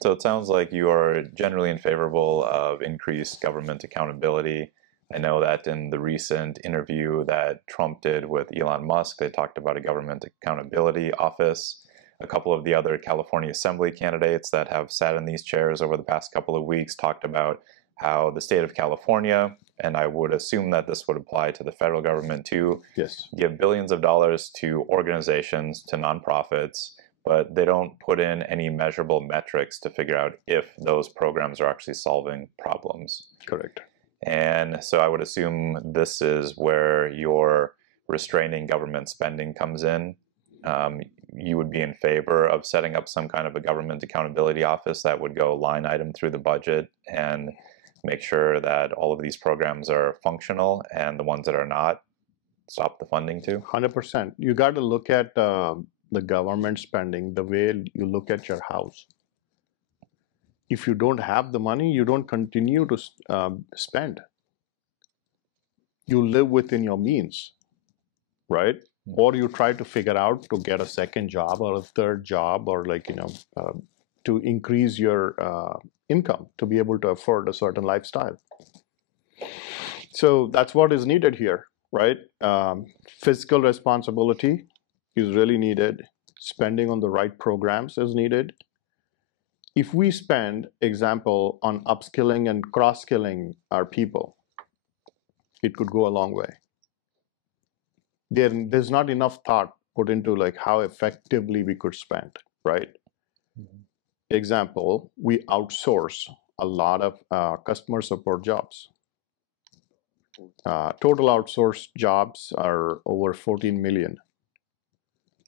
So it sounds like you are generally in favorable of increased government accountability. I know that in the recent interview that Trump did with Elon Musk, they talked about a government accountability office. A couple of the other California Assembly candidates that have sat in these chairs over the past couple of weeks talked about how the state of California, and I would assume that this would apply to the federal government too, Yes. give billions of dollars to organizations, to nonprofits, but they don't put in any measurable metrics to figure out if those programs are actually solving problems. Correct. And so I would assume this is where your restraining government spending comes in. You would be in favor of setting up some kind of a government accountability office that would go line item through the budget and make sure that all of these programs are functional, and the ones that are not, stop the funding to? 100%. You got to look at the government spending the way you look at your house. If you don't have the money, you don't continue to spend. You live within your means, right? Or you try to figure out to get a second job or a third job, or to increase your income to be able to afford a certain lifestyle. So that's what is needed here, right? Fiscal responsibility is really needed. Spending on the right programs is needed. If we spend, example, on upskilling and cross-skilling our people, it could go a long way. There's not enough thought put into how effectively we could spend, right? Mm-hmm. Example, we outsource a lot of customer support jobs. Total outsourced jobs are over 14 million.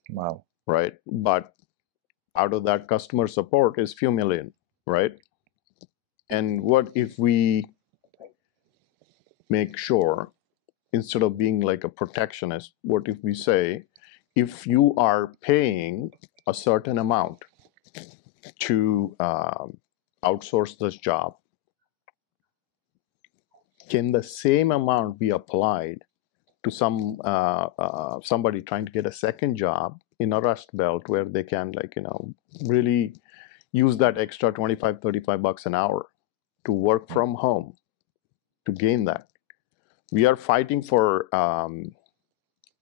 Wow. Right? But out of that, customer support is few million, right? And what if we make sure, instead of being like a protectionist, what if we say, if you are paying a certain amount to outsource this job, can the same amount be applied to somebody trying to get a second job in a Rust Belt, where they can really use that extra 25, 35 bucks an hour to work from home to gain that? We are fighting for,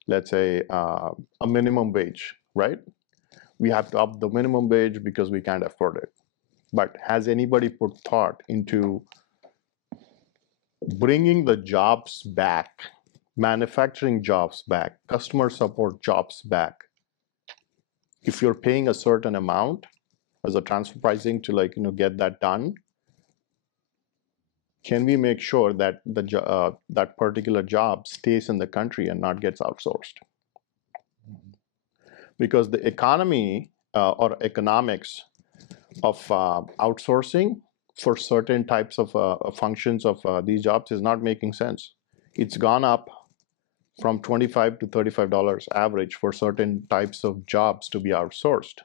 let's say, a minimum wage, right? We have to up the minimum wage because we can't afford it. But has anybody put thought into bringing the jobs back, manufacturing jobs back, customer support jobs back? If you're paying a certain amount as a transfer pricing to get that done, can we make sure that that particular job stays in the country and not gets outsourced? Because the economy or economics of outsourcing for certain types of functions of these jobs is not making sense. It's gone up from $25 to $35 average for certain types of jobs to be outsourced.